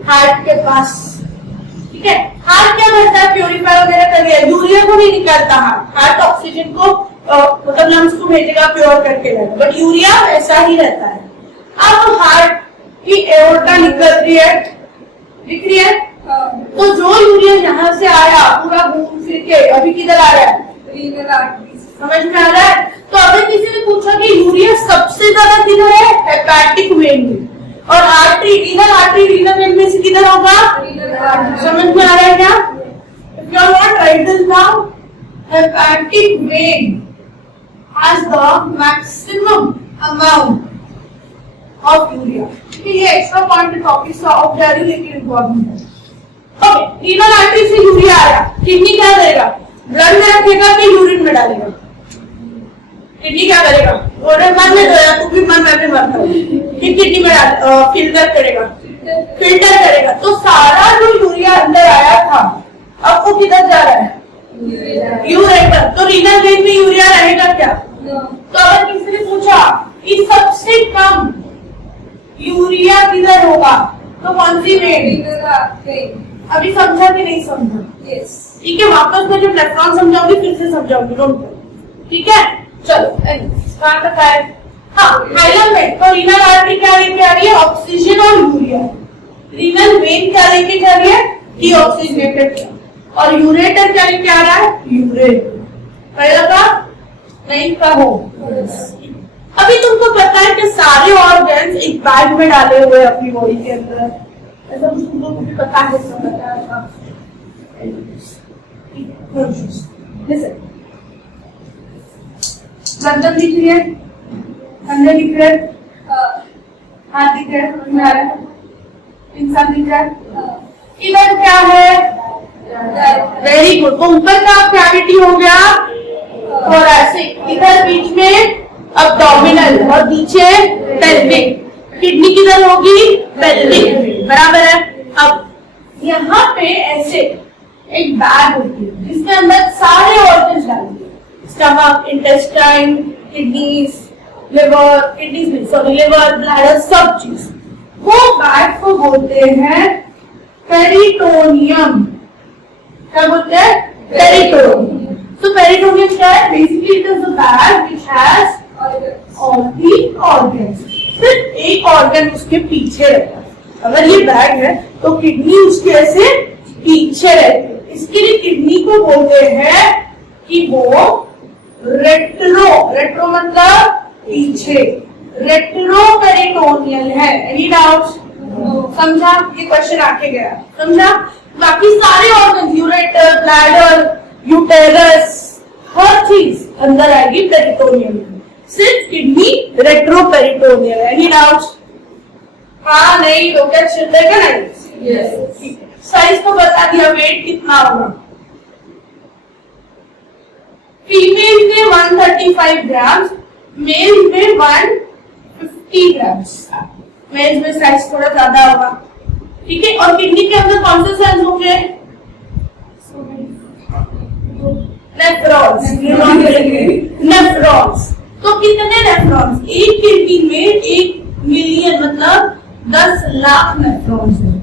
हार्ट के पास, ठीक है? हार्ट क्या करता है? प्योरीफाई वगैरह कर दिया, यूरिया को नहीं निकालता हार्ट ऑक्सीजन को मतलब लंग्स को भेजेगा, प्योर करके लाएगा, बट यूरिया ऐसा ही रहता है। अब हार्ट की एओर्टा निकल रही है, दिख रही है? तो जो यूरिया यहाँ से आया पूरा घूम फिर के अभी किधर आ रहा है? Renal artery. समझ में आ रहा है? तो अगर किसी ने पूछा कि यूरिया सबसे ज्यादा किधर है? हेपेटिक वेन में। और artery, renal artery renal vein में से किधर होगा? समझ में आ रहा है क्या? If you are not write this down, hepatic vein has the maximum amount of urea. ये extra point topic of diary लेकिन इम्पोर्टेंट है। ओके, रीनल आर्टरी से यूरिया आया, किडनी क्या करेगा? ब्लड में रखेगा कि यूरिन में डालेगा? किडनी क्या करेगा? मन में दो, तू भी मन, मैं भी मरता हूँ। किडनी में फिल्टर करेगा, फिल्टर करेगा। तो सारा जो यूरिया अंदर आया था अब वो किधर जा रहा है? यूरेटर। तो रीनल वेन में यूरिया रहेगा क्या? तो अगर किसी ने पूछा कि सबसे कम यूरिया किधर होगा तो कौन सी वेन? अभी समझा कि नहीं समझा? यस। ठीक है, वापस मैं जब नेफ्रॉन समझाऊंगी फिर से समझाऊंगी, डोंट वरी। ठीक है, चलो कहाँ तक आए? हाँ, हाइलम में तो रीनल आर्टरी क्या लेके आ रही है? ऑक्सीजन और यूरिया। रीनल वेन क्या लेके जा रही है? डीऑक्सीजनेटेड। और यूरेटर क्या लेके आ रहा है? यूरेट। पहला का नहीं कहो। अभी तुमको पता है कि सारे ऑर्गन्स एक बैग में डाले हुए हैं अपनी बॉडी के अंदर, ऐसा कुछ तुमको भी पता है? सब पता है? गर्दन दिख रही है, कंधे दिख रहे, हाथ दिख रहे, समझ में आ रहा है? इंसान दिख रहा है। इधर क्या है? Very good. तो ऊपर का कैविटी हो गया थोरैसिक, इधर बीच में अब्डोमिनल और नीचे पेल्विक। किडनी किधर होगी? पेल्विक, बराबर है? अब यहाँ पे ऐसे एक बैग होती है जिसके अंदर सारे ऑर्गन्स डालेंगे, stomach, intestine, kidneys, liver, kidneys नहीं सॉरी लिवर, ब्लैडर, सब चीज। वो बैग को बोलते हैं पेरिटोनियम। क्या बोलते हैं? पेरिटोनियम। तो पेरिटोनियम क्या है? Basically it is a bag which has all the organs. सिर्फ एक ऑर्गन उसके पीछे रहता है। अगर ये बैग है तो किडनी उसके ऐसे पीछे रहती है, इसके लिए किडनी को बोलते हैं कि वो रेट्रो, रेट्रो मतलब पीछे, रेट्रोपेरिटोनियल है। Any doubts? समझा? ये क्वेश्चन आके गया, समझा? बाकी सारे ऑर्गन, यूरेटर, ब्लैडर, यूटेरस, हर चीज अंदर आएगी पेरिटोनियम में, सिर्फ किडनी रेट्रोपेरिटोनियल है। Any doubts? हाँ नहीं तो क्या चलेगा? नहीं साइज तो बता दिया, वेट कितना होगा। फीमेल में 135 ग्राम, मेल में 150 ग्राम। मेल में साइज थोड़ा ज्यादा होगा, ठीक है। और किडनी के अंदर कौन से सेल्स होंगे? नेफ्रॉन्स। नेफ्रॉन्स तो कितने नेफ्रॉन्स? एक किडनी में 1 मिलियन मतलब 10 लाख नेफ्रॉन्स है।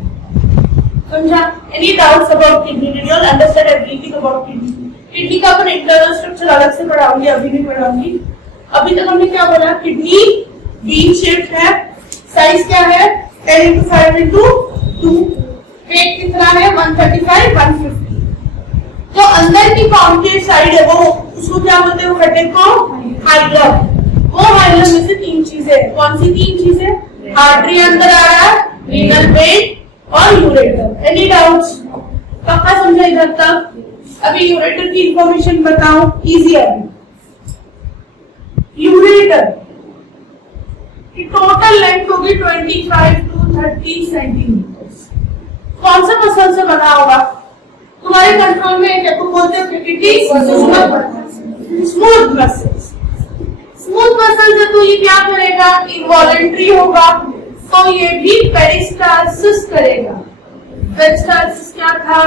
समझा? Any doubts about kidney? Did you all understand everything about kidney? Kidney का अपन इंटरनल स्ट्रक्चर अलग से पढ़ाऊंगी, अभी नहीं पढ़ाऊंगी। अभी तक हमने क्या बोला? किडनी बीन शेप्ड है, साइज क्या है? 10 × 5 × 2, वेट कितना है? 135 150। जो अंदर की कॉन्केव साइड है वो उसको क्या बोलते हैं? खड्डे को हाइलम। वो हाइलम में से 3 चीजें, कौन सी 3 चीजें? आर्टरी अंदर आ रहा है, रीनल वेन और यूरेटर। Any doubts? पक्का समझा इधर तक? अभी यूरेटर की इंफॉर्मेशन बताओ, इजी है। यूरेटर की टोटल लेंथ होगी 25 to 30 सेंटीमीटर। कौन सा मसल से बना होगा? तुम्हारे कंट्रोल में है, तुम बोलते हो स्मूथ मसल्स। स्मूथ मसल से तो ये क्या करेगा? इनवॉलेंट्री होगा, तो ये भी पेरिस्टाल्सिस करेगा। पेरिस्टाल्सिस क्या था?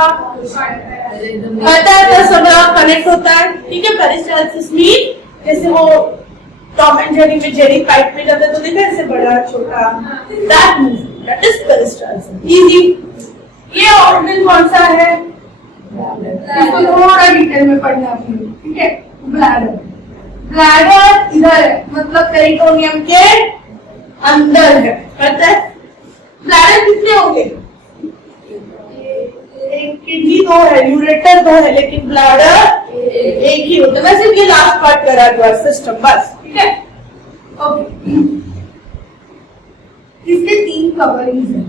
पता है, सब कनेक्ट होता है, ठीक है। पेरिस्टाल्सिस मीन जैसे वो टॉम एंड जेरी में जेरी पाइप में जाता है तो देखा ऐसे बड़ा छोटा, दैट इज पेरिस्टाल्सिस। इजी। ये ऑर्गन कौन सा है? इसको थोड़ा डिटेल में पढ़ना है, ठीक है। ब्लैडर। ब्लैडर इधर है, मतलब पेरिटोनियम के अंदर है, पता है। ब्लैडर कितने होंगे? एक किडनी 2 है, यूरेटर 2 है, लेकिन ब्लैडर एक ही होता है। वैसे ये लास्ट पार्ट करा हुआ सिस्टम, बस, ठीक है। ओके, इसके 3 कवरिंग है।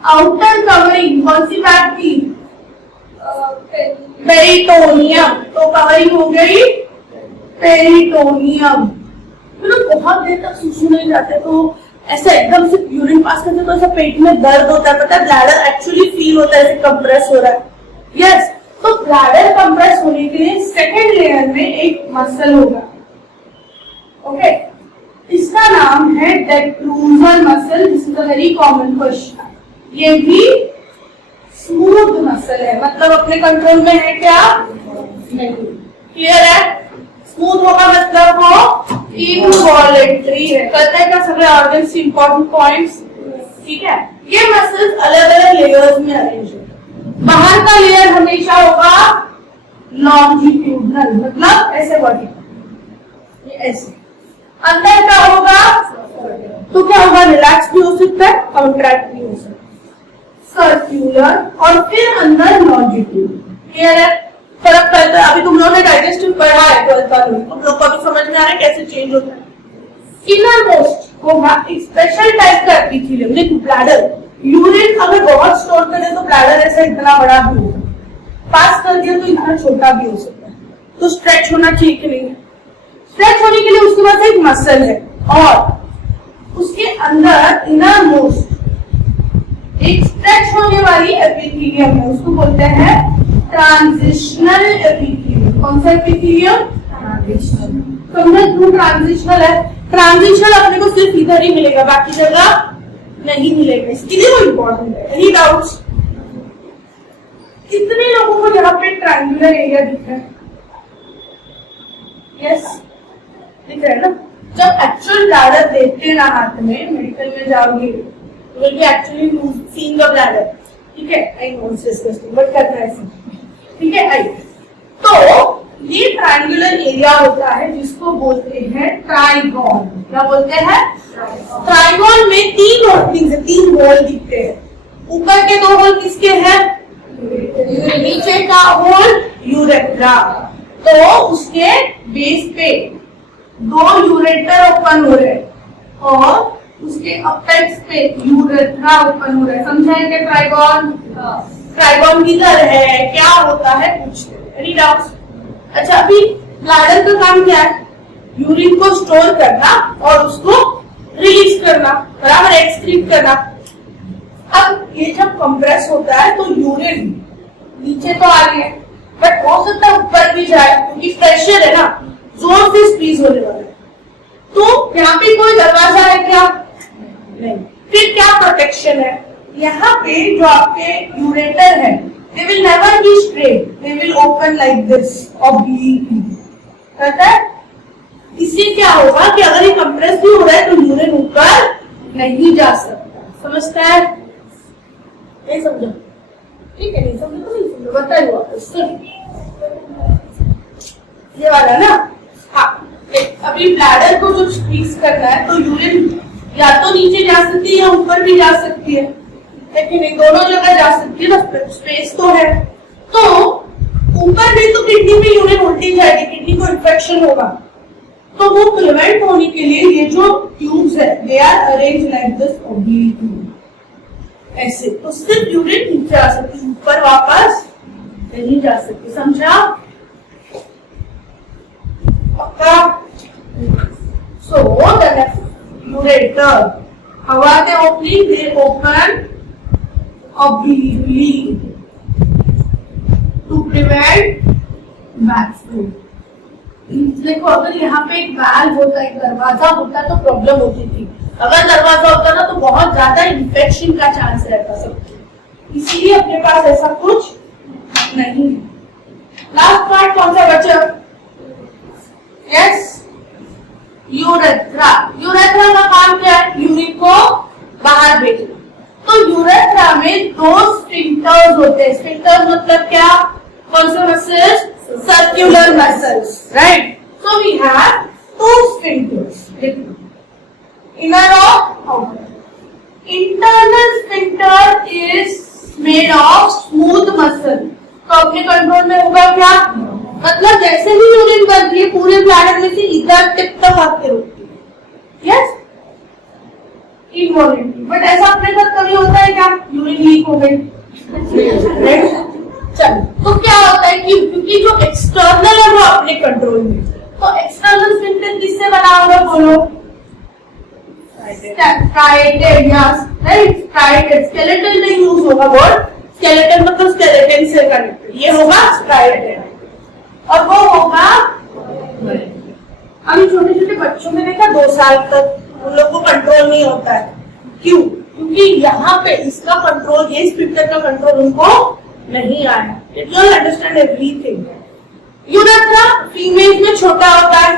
आउटर कवरिंग कौन सी बात की? पेरिटोनियम। तो कवरिंग हो गई पेरिटोनियम। बहुत देर तक सुसु नहीं जाते तो ऐसा एकदम से यूरिन पास करते तो ऐसा पेट में दर्द होता है, पता है। ब्लैडर एक्चुअली फील होता है ऐसे कंप्रेस हो रहा है। यस, तो ब्लैडर कंप्रेस होने के लिए सेकेंड लेयर में एक मसल होगा, ओके। इसका नाम है detrusor muscle. This is a very common question. ये भी स्मूथ मसल है, मतलब अपने कंट्रोल में है क्या? नहीं। क्लियर है? स्मूथ होगा मतलब वो इनवॉलेंट्री है। कहते हैं क्या सभी ऑर्गन्स की इंपॉर्टेंट पॉइंट्स, ठीक है। ये मसल्स अलग अलग लेयर्स में अरेंज है। बाहर का लेयर हमेशा होगा लॉन्जिट्यूडनल, मतलब ऐसे वर्टिकल, ये ऐसे। अंदर का होगा तो क्या होगा? रिलैक्स भी हो सकता है, कॉन्ट्रैक्ट भी हो सकता है, सर्क्यूलर, और फिर अंदर लॉन्जिट्यूड। क्लियर है? फर्क पड़ता है। अभी तुम लोगों ने डाइजेस्टिव पढ़ा है 12th का, तुम लोग को भी समझ में आ रहा है कैसे चेंज होता है। इनर मोस्ट होगा एक स्पेशल टाइप का एपिथेलियम। देखो ब्लैडर, यूरिन अगर बहुत स्टोर करें तो ब्लैडर ऐसा इतना बड़ा भी होगा, पास कर दिया तो इतना छोटा भी हो सकता है। तो स्ट्रेच होना ठीक नहीं है। स्ट्रेच होने के लिए उसके पास एक मसल है, और उसके अंदर इनर मोस्ट एक स्ट्रेच होने वाली एपिथेलियम है, उसको बोलते हैं ट्रांजिशनल एपिथेलियम। कौन सा एपिथेलियम? ट्रांजिशनल। समझो ट्रांजिशनल है। ट्रांजिशनल अपने को सिर्फ इधर ही मिलेगा, बाकी जगह नहीं मिलेगा, इसके लिए वो इम्पोर्टेंट है। Any doubts? कितने लोगों को यहाँ पे ट्रायंगुलर एरिया दिख रहा है? यस, दिख रहा है ना। जब एक्चुअल ब्लैडर देखते हैं ना हाथ में, मेडिकल में जाओगे will be actually seeing the bladder, ठीक है। I know it's disgusting, but करना है, ठीक है। आई तो ये ट्रायंगुलर एरिया होता है जिसको बोलते हैं ट्राइगोन। क्या बोलते हैं? ट्राइगोन में 3 ओपनिंग्स है, 3 होल दिखते हैं। ऊपर के 2 होल किसके हैं? नीचे का होल यूरेट्रा, तो उसके बेस पे 2 यूरेटर ओपन हो रहे हैं और उसके अपेक्स पे यूरेट्रा ओपन हो रहा है। समझा है क्या? ट्राइगोन, ट्राइगोन किधर है, क्या होता है, पूछते हैं। Any doubts? अच्छा, अभी ब्लैडर का काम क्या है? यूरिन को स्टोर करना और उसको रिलीज करना, बराबर, एक्सक्रीट करना। अब ये जब कंप्रेस होता है तो यूरिन नीचे तो आ रही है, बट हो सकता है ऊपर भी जाए क्योंकि प्रेशर है ना, जोर से स्क्वीज होने वाला है। तो यहाँ पे कोई दरवाजा है क्या? नहीं। फिर क्या प्रोटेक्शन है? यहाँ पे जो आपके यूरेटर है, they will never be straight, they will open like this obliquely, पता है? इससे क्या होगा कि अगर ये कंप्रेस भी हो रहा है तो यूरिन ऊपर नहीं जा सकता। समझता है? नहीं समझो? ठीक है, नहीं समझो तो नहीं समझो, बताइए वापस। ये वाला ना, हाँ। अभी ब्लैडर को जो स्क्वीज करना है तो यूरिन या तो नीचे जा सकती है या ऊपर भी जा सकती है, लेकिन नहीं, दोनों जगह जा सकती है ना, स्पेस तो है। तो ऊपर भी तो किडनी में यूरिन उल्टी जाएगी, किडनी को इन्फेक्शन होगा, तो वो प्रिवेंट होने के लिए ये जो ट्यूब्स है they are arrange like this obliquely, ऐसे। तो सिर्फ यूरिन नीचे आ सकती, ऊपर वापस नहीं जा सकती। समझा? पक्का? So the ureter, how are they opening? They open obliquely to prevent backflow. देखो, अगर यहाँ पे एक वाल्व होता, एक दरवाजा होता तो प्रॉब्लम होती थी। अगर दरवाजा होता ना तो बहुत ज्यादा इन्फेक्शन का चांस रहता सबको, इसीलिए अपने पास ऐसा कुछ नहीं। लास्ट पार्ट कौन सा बचा? Yes, urethra. यूरेथ्रा का काम क्या है? यूरिन को बाहर भेजना। तो यूरेथ्रा में दो स्फिंक्टर्स होते हैं। स्फिंक्टर्स मतलब क्या? कौन से muscles? Circular muscles, right? So we have two sphincters, inner और outer. Internal sphincter is made of smooth muscle, तो अपने कंट्रोल में होगा क्या? मतलब जैसे ही यूरिन बन रही है पूरे ब्लैडर में से इधर टिप तक आके रुकती है। Yes, involuntary. बट ऐसा अपने साथ कभी होता है क्या? यूरिन लीक हो गई, चलो, तो क्या होता है कि क्योंकि जो एक्सटर्नल है वो अपने कंट्रोल में, तो एक्सटर्नल स्फिंक्टर किससे बना होगा? बोलो। Striated, yes, right, striated. Skeleton में यूज होगा वर्ड, स्केलेटन मतलब स्केलेटन से कनेक्टेड, ये होगा स्ट्राइएटेड, और वो होगा। अभी छोटे छोटे बच्चों में देखा 2 साल तक उन लोग को कंट्रोल नहीं होता है। क्यों? क्योंकि यहाँ पे इसका कंट्रोल, ये स्फिंक्टर का कंट्रोल उनको नहीं आया। It will understand everything. Urethra females में छोटा होता है,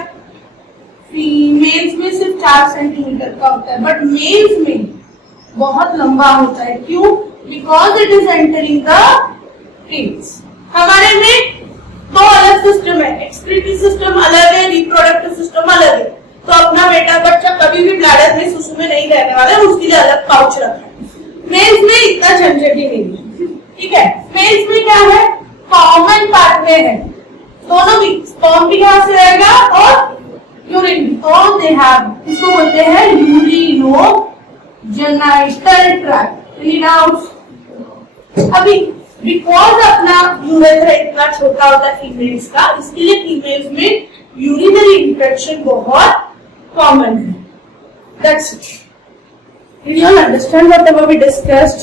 फीमेल्स में सिर्फ 4 सेंटीमीटर का होता है, बट मेल्स में बहुत लंबा होता है। क्यों? Because it is entering the tills. हमारे में 2 अलग सिस्टम है, एक्सक्रीटरी सिस्टम अलग है, रिप्रोडक्टिव सिस्टम अलग है। तो अपना बेटा बच्चा कभी भी ब्लैडर में सुसु में नहीं रहने वाला है, उसके लिए अलग पाउच रखा है। मेल्स में इतना झंझट ही नहीं है, ठीक है? मेल्स में क्या है? कॉमन पाथवे है, दोनों भी। स्पर्म भी कहां से आएगा और यूरिन भी, तो दे हैव, इसको बोलते हैं यूरिनो जेनाइटल ट्रैक्ट। Any doubts? अभी बिकॉज अपना यूरेथ्रा इतना छोटा होता है फीमेल्स का, इसके लिए फीमेल्स में यूरिनरी इन्फेक्शन बहुत कॉमन है। That's it. Did you understand whatever we discussed?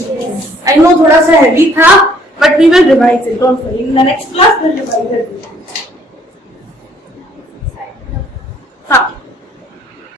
I know थोड़ा सा हैवी था, but we will revise it, don't worry, in the next class will revise it. हाँ।